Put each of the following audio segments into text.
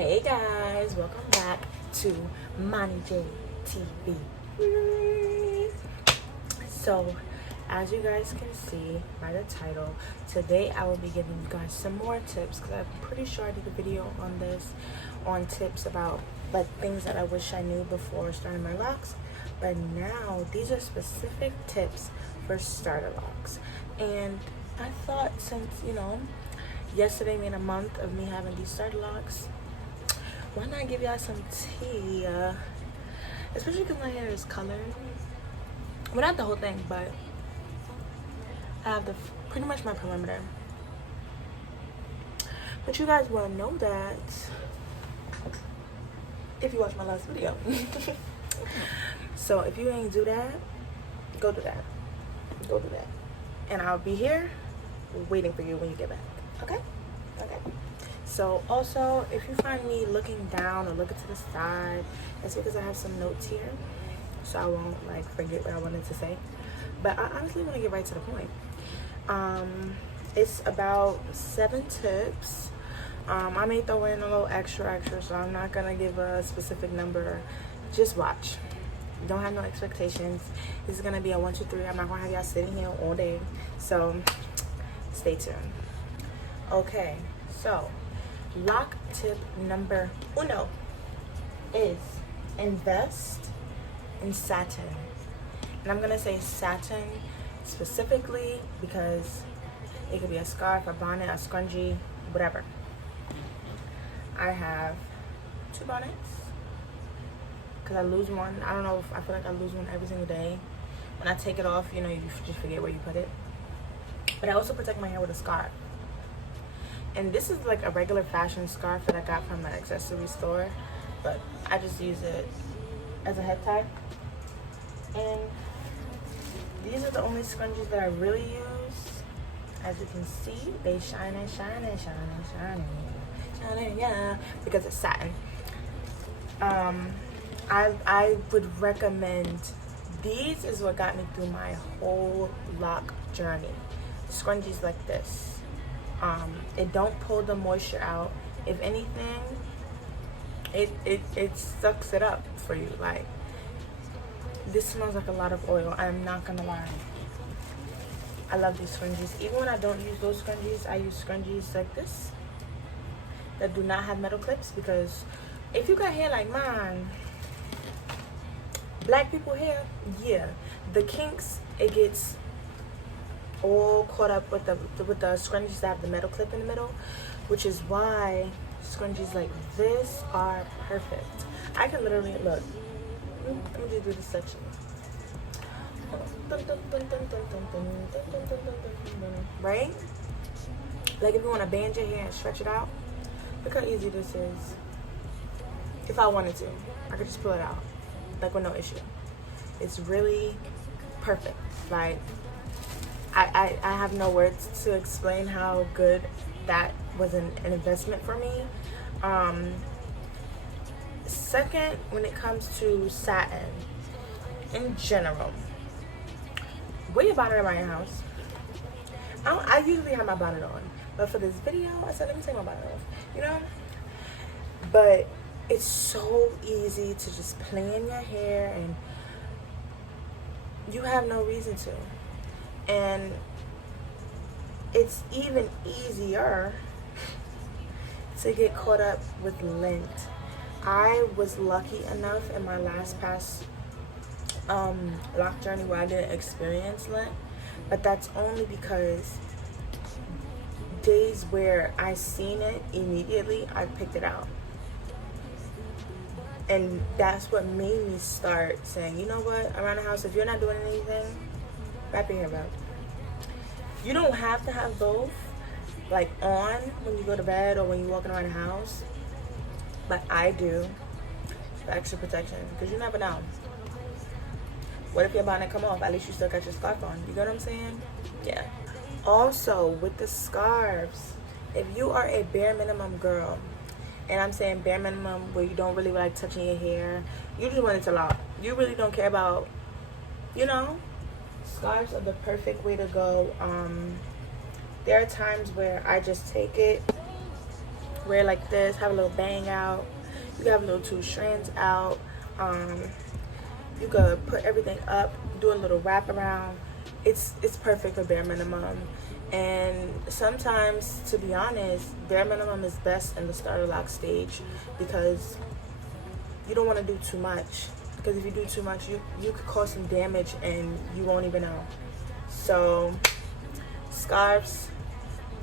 Hey guys, welcome back to Money J TV. So, as you guys can see by the title, today I will be giving you guys some more tips because I'm pretty sure I did a video on this, on tips about like things that I wish I knew before starting my locks. But now these are specific tips for starter locks, and I thought since yesterday made a month of me having these starter locks, why not give y'all some tea? Especially because my hair is colored. Well, not the whole thing, but I have pretty much my perimeter. But you guys will know that if you watch my last video. So if you ain't do that, go do that. Go do that. And I'll be here waiting for you when you get back. Okay? Okay. So also, if you find me looking down or looking to the side, it's because I have some notes here, so I won't like forget what I wanted to say. But I honestly want to get right to the point. It's about 7 tips. I may throw in a little extra, so I'm not gonna give a specific number. Just watch. Don't have no expectations. This is gonna be a 1, 2, 3. I'm not gonna have y'all sitting here all day, so stay tuned. Okay, so lock tip number 1 is invest in satin. And I'm gonna say satin specifically because it could be a scarf, a bonnet, a scrunchie, whatever. I have 2 bonnets because I lose one. I don't know if I feel like I lose one every single day. When I take it off, you just forget where you put it. But I also protect my hair with a scarf. And this is like a regular fashion scarf that I got from an accessory store, but I just use it as a head tie. And these are the only scrunchies that I really use. As you can see, they shine, yeah, because it's satin. I would recommend, these is what got me through my whole lock journey. Scrunchies like this. It don't pull the moisture out. If anything, it sucks it up for you. Like, this smells like a lot of oil. I'm not gonna lie. I love these scrunchies. Even when I don't use those scrunchies, I use scrunchies like this that do not have metal clips, because if you got hair like mine, black people hair, yeah, the kinks, it gets all caught up with the scrunchies that have the metal clip in the middle, which is why scrunchies like this are perfect. I can literally look. Let me just do this section. Right? Like if you want to band your hair and stretch it out, look how easy this is. If I wanted to, I could just pull it out, like with no issue. It's really perfect. Like, I have no words to explain how good that was an investment for me. Second, when it comes to satin in general, wear your bonnet around your house. I usually have my bonnet on, but for this video, I said let me take my bonnet off, But it's so easy to just play in your hair, and you have no reason to. And it's even easier to get caught up with lint. I was lucky enough in my past lock journey where I didn't experience lint, but that's only because days where I seen it immediately, I picked it out. And that's what made me start saying, you know what, around the house, if you're not doing anything, wrap your hair up. You don't have to have both, like, on when you go to bed or when you're walking around the house, but I do for extra protection, because you never know. What if your bonnet come off? At least you still got your scarf on. You get what I'm saying? Yeah. Also, with the scarves, if you are a bare minimum girl, and I'm saying bare minimum where you don't really like touching your hair, you just want it to lock. You really don't care about, scarves are the perfect way to go. There are times where I just take it wear like this, have a little bang out. You can have little two strands out. You could put everything up, do a little wrap around. It's perfect for bare minimum. And sometimes, to be honest, bare minimum is best in the starter lock stage because you don't want to do too much. Because if you do too much, you could cause some damage and you won't even know. So, scarves,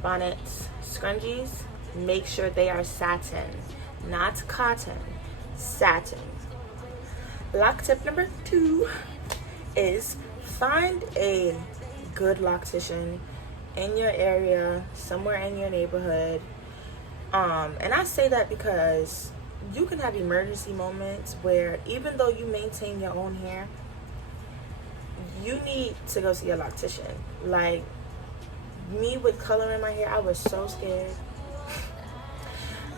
bonnets, scrunchies, make sure they are satin, not cotton, satin. Lock tip number 2 is find a good loctician in your area, somewhere in your neighborhood. And I say that because you can have emergency moments where even though you maintain your own hair, you need to go see a loctician. Like me with color in my hair, I was so scared.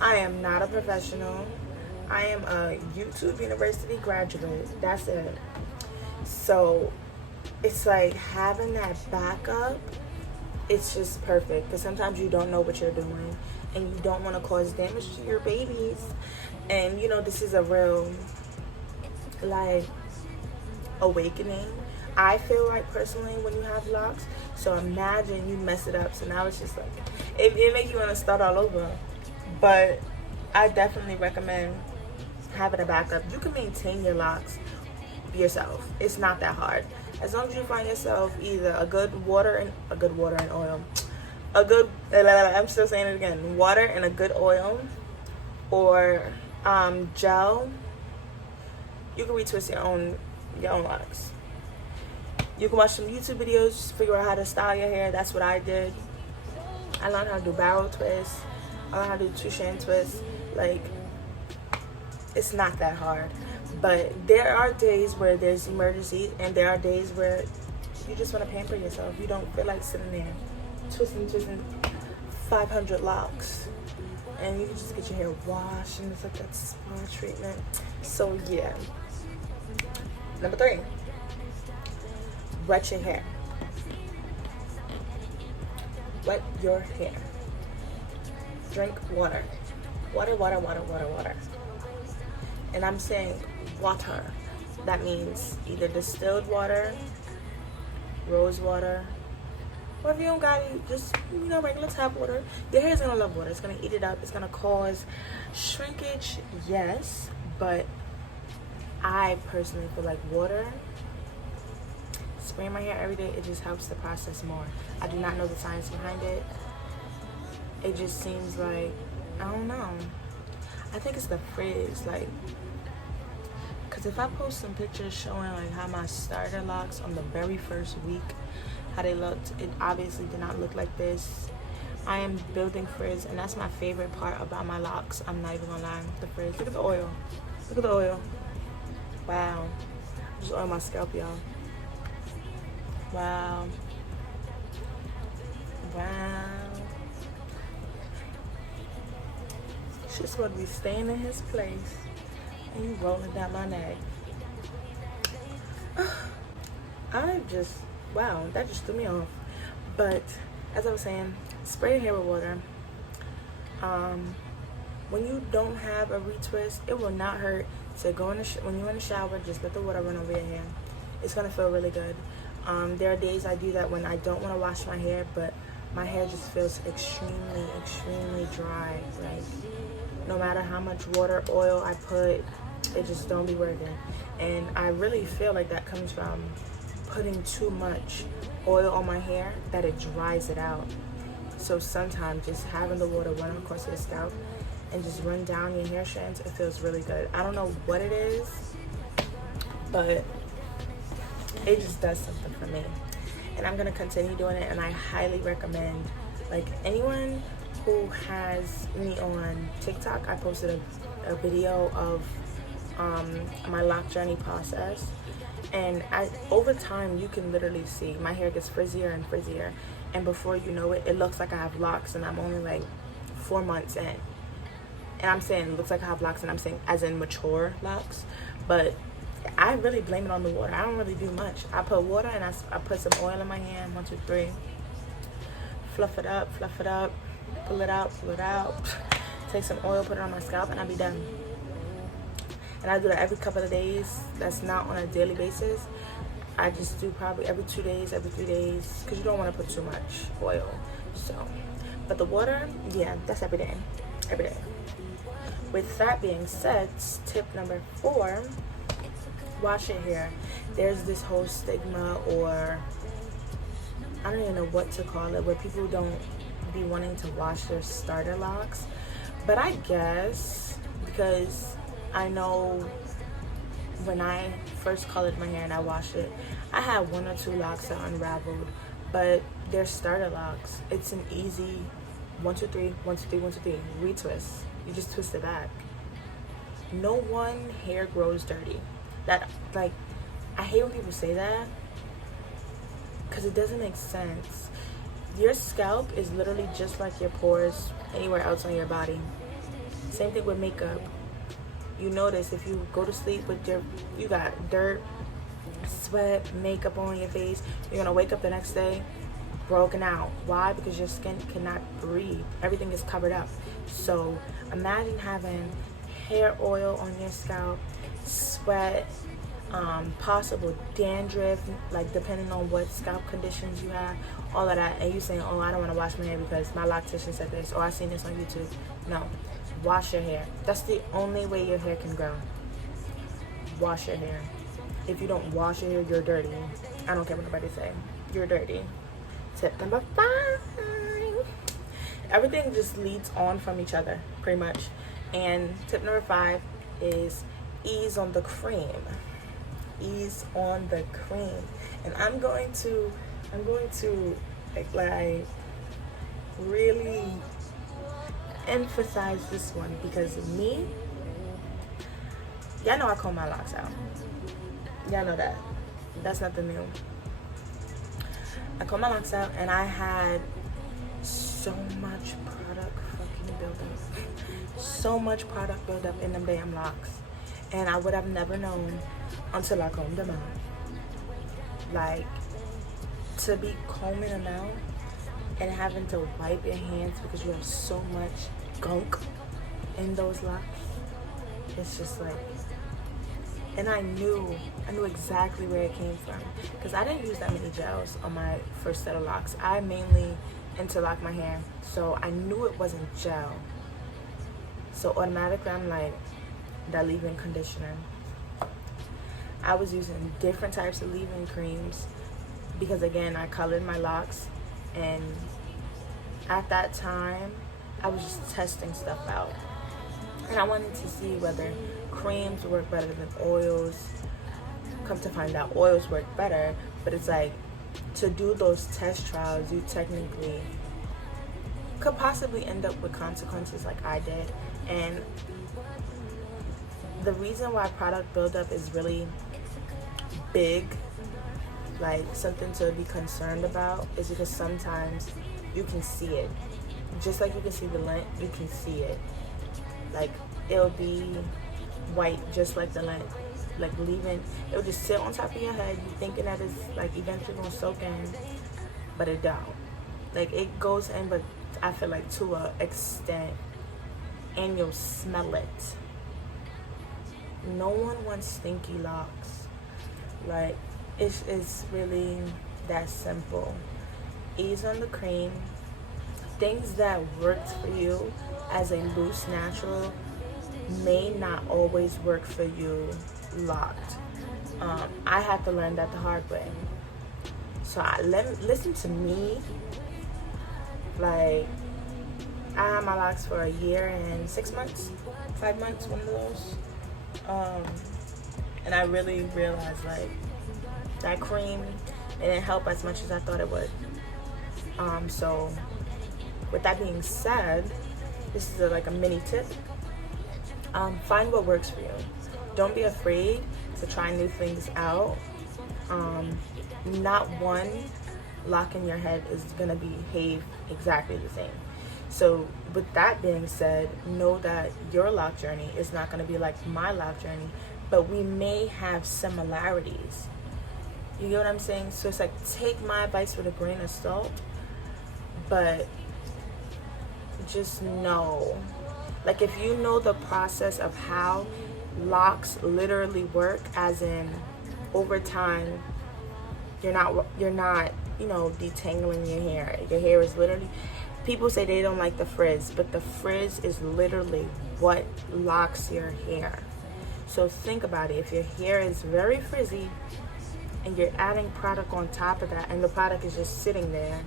I am not a professional. I am a YouTube University graduate. That's it. So it's like having that backup, it's just perfect because sometimes you don't know what you're doing and you don't want to cause damage to your babies. And you know, this is a real like awakening, I feel like, personally, when you have locks. So imagine you mess it up. So now it's just like it makes you want to start all over. But I definitely recommend having a backup. You can maintain your locks yourself. It's not that hard. As long as you find yourself either a good water and oil, I'm still saying it again, water and a good oil, or gel. You can retwist your own locks. You can watch some YouTube videos, figure out how to style your hair. That's what I did. I learned how to do barrel twists. I learned how to do two-strand twists. Like, it's not that hard. But there are days where there's emergency, and there are days where you just want to pamper yourself. You don't feel like sitting there twisting 500 locks. And you can just get your hair washed, and it's like that spa treatment. So, yeah. Number 3. Wet your hair. Wet your hair. Drink water. Water. And I'm saying water. That means either distilled water, rose water, or if you don't got it, just, regular tap water. Your hair's gonna love water. It's gonna eat it up. It's gonna cause shrinkage, yes, but I personally feel like water, spraying my hair every day, it just helps the process more. I do not know the science behind it. It just seems like, I don't know. I think it's the frizz, because if I post some pictures showing how my starter locks on the very first week, how they looked, it obviously did not look like this. I am building frizz, and that's my favorite part about my locks. I'm not even gonna lie, the frizz. Look at the oil. Wow. Just oil my scalp, y'all. Wow. Just want to be staying in his place and you rolling down my neck. Wow, that just threw me off. But as I was saying, spray your hair with water. When you don't have a retwist, it will not hurt to go when you're in the shower, just let the water run over your hair. It's gonna feel really good. There are days I do that when I don't want to wash my hair, but my hair just feels extremely dry. Like, no matter how much water, oil I put, it just don't be working. And I really feel like that comes from putting too much oil on my hair, that it dries it out. So sometimes just having the water run across your scalp and just run down your hair strands, it feels really good. I don't know what it is, but it just does something for me. And I'm gonna continue doing it, and I highly recommend, anyone who has me on TikTok, I posted a video of my lock journey process, and over time you can literally see my hair gets frizzier and frizzier, and before you know it, it looks like I have locks, and I'm only 4 months in. And I'm saying it looks like I have locks, and I'm saying as in mature locks, but I really blame it on the water. I don't really do much. I put water and I put some oil in my hand. 1, 2, 3. Fluff it up. Pull it out. take some oil, put it on my scalp, and I'll be done. And I do that every couple of days. That's not on a daily basis. I just do probably every 2 days, every 3 days, because you don't want to put too much oil. So, but the water, yeah, that's every day, every day. With that being said, tip number 4, wash your hair. There's this whole stigma, or I don't even know what to call it, where people don't be wanting to wash their starter locks. But I guess because I know when I first colored my hair and I washed it, I had 1 or 2 locks that unraveled, but they're starter locks. It's an easy 1, 2, 3, 1, 2, 3, 1, 2, 3 retwist. You just twist it back. No one hair grows dirty. That, like, I hate when people say that because it doesn't make sense. Your scalp is literally just like your pores anywhere else on your body. Same thing with makeup. You notice if you go to sleep with you got dirt, sweat, makeup on your face, you're gonna wake up the next day broken out. Why? Because your skin cannot breathe. Everything is covered up. So imagine having hair oil on your scalp, sweat, possible dandruff, like depending on what scalp conditions you have, all of that, and you saying, oh, I don't want to wash my hair because my loctician said this, or I seen this on YouTube. No, wash your hair. That's the only way your hair can grow. Wash your hair. If you don't wash your hair, you're dirty. I don't care what nobody say. You're dirty. Tip number 5. Everything just leads on from each other, pretty much. And tip number 5 is ease on the cream. Ease on the cream. And I'm going to like really emphasize this one, because me, y'all know I comb my locks out. Y'all know that. That's nothing new. I comb my locks out, and I had so much product fucking buildup. So much product buildup in them damn locks. And I would have never known until I combed them out. Like, to be combing them out and having to wipe your hands because you have so much gunk in those locks, it's just like, and I knew exactly where it came from, because I didn't use that many gels on my first set of locks. I mainly interlock my hair, so I knew it wasn't gel. So automatically I'm like, that leave-in conditioner. I was using different types of leave-in creams because, again, I colored my locks, and at that time I was just testing stuff out, and I wanted to see whether creams work better than oils. Come to find out, oils work better, but it's like, to do those test trials, you technically could possibly end up with consequences like I did. And the reason why product buildup is really big, like something to be concerned about, is because sometimes you can see it. Just like you can see the lint, you can see it. Like, it'll be white just like the lint. Like, leaving, it'll just sit on top of your head. You thinking that it's like eventually gonna soak in, but it don't. Like, it goes in, but I feel like to a extent, and you'll smell it. No one wants stinky locks. Like, it's really that simple. Ease on the cream. Things that worked for you as a loose natural may not always work for you locked. I had to learn that the hard way. So listen to me. Like, I had my locks for a year and 6 months, 5 months, one of those. And I really realized, like, that cream, it didn't help as much as I thought it would. So with that being said, this is like a mini tip. Find what works for you. Don't be afraid to try new things out. Not one lock in your head is gonna behave exactly the same. So with that being said, know that your lock journey is not gonna be like my lock journey, but we may have similarities. You get what I'm saying? So it's like, take my advice with a grain of salt, but just know Like, if you know the process of how locks literally work, as in over time, you're not detangling your hair. Your hair is literally, people say they don't like the frizz, but the frizz is literally what locks your hair. So think about it. If your hair is very frizzy and you're adding product on top of that, and the product is just sitting there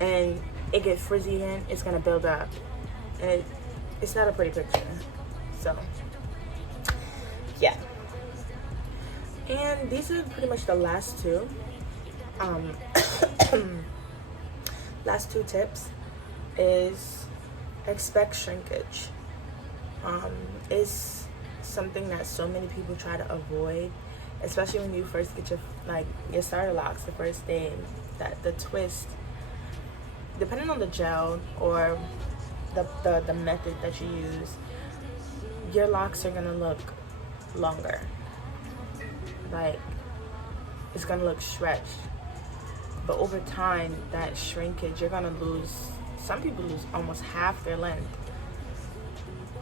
and it gets frizzy again, it's gonna build up, and it's not a pretty picture. So yeah, and these are pretty much the last two last two tips. Is expect shrinkage. Is something that so many people try to avoid, especially when you first get your starter locks the first day. That the twist, depending on the gel or the method that you use, your locks are gonna look longer. Like, it's gonna look stretched. But over time, that shrinkage, you're gonna lose. Some people lose almost half their length.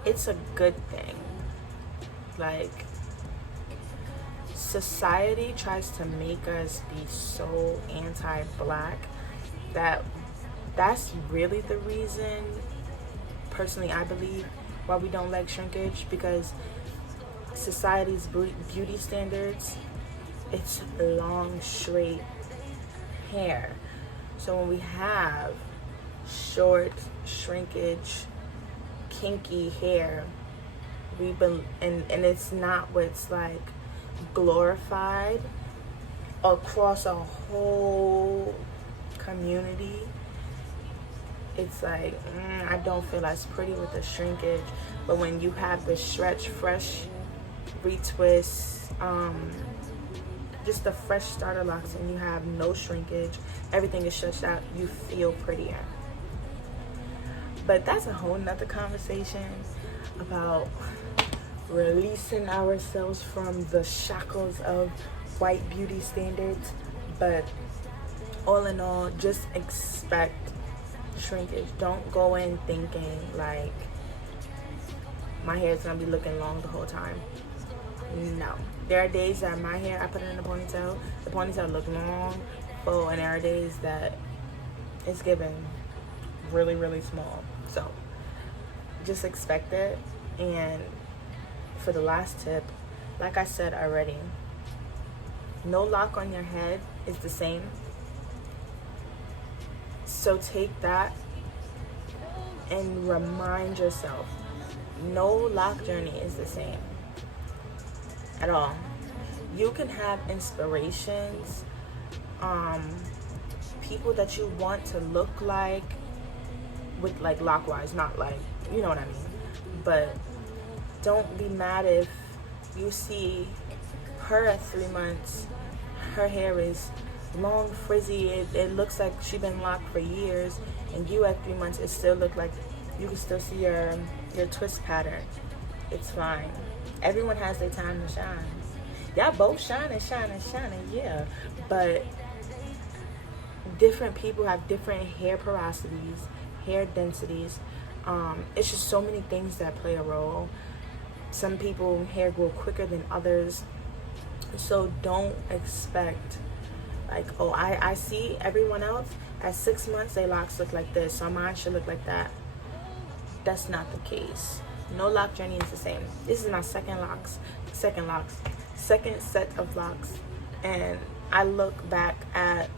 It's a good thing. Like, society tries to make us be so anti-black that's really the reason, personally, I believe, why we don't like shrinkage, because society's beauty standards, it's long, straight hair. So when we have short, shrinkage, kinky hair, and it's not what's like glorified across a whole community. It's like, I don't feel as pretty with the shrinkage. But when you have the stretch, fresh retwist, just the fresh starter locks, and you have no shrinkage, everything is stretched out, you feel prettier. But that's a whole nother conversation about releasing ourselves from the shackles of white beauty standards. But all in all, just expect shrinkage. Don't go in thinking like my hair is gonna be looking long the whole time. No. There are days that my hair, I put it in a ponytail, the ponytail look long, full, and there are days that it's given really, really small. So just expect it. And for the last tip, like I said already, no lock on your head is the same. So take that and remind yourself, no lock journey is the same at all. You can have inspirations, people that you want to look like with, like, lock-wise, not like, you know what I mean. But don't be mad if you see her at 3 months, her hair is long, frizzy, it looks like she's been locked for years, and you at 3 months, it still look like you can still see your twist pattern. It's fine. Everyone has their time to shine. Y'all both shining, yeah. But different people have different hair porosities, hair densities. It's just so many things that play a role. Some people hair grow quicker than others. So don't expect like, oh, I see everyone else at 6 months their locks look like this, so mine should look like that. That's not the case. No lock journey is the same. This is my second set of locks, and I look back at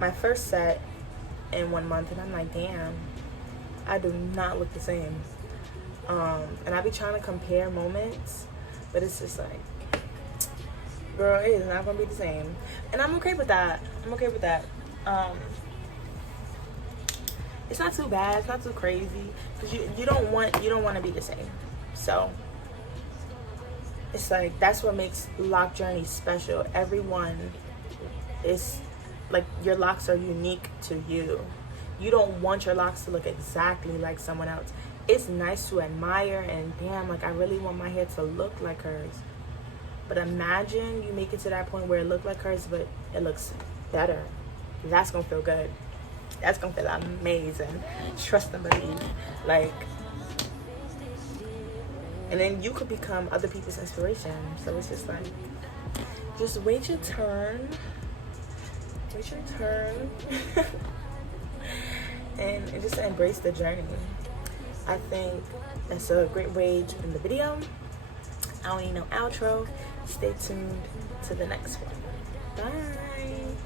my first set in 1 month and I'm like, damn, I do not look the same. And I be trying to compare moments, but it's just like, girl, it is not gonna be the same. And I'm okay with that. It's not too bad, it's not too crazy, because you don't want to be the same. So it's like, that's what makes lock journey special. Everyone is like, your locks are unique to you. You don't want your locks to look exactly like someone else. It's nice to admire and, damn, like, I really want my hair to look like hers. But imagine you make it to that point where it looks like hers, but it looks better. That's gonna feel good. That's gonna feel amazing. Trust and believe. Like, and then you could become other people's inspiration. So it's just like, just wait your turn. Wait your turn. and just embrace the journey. I think that's a great way to end the video. I don't need no outro. Stay tuned to the next one. Bye.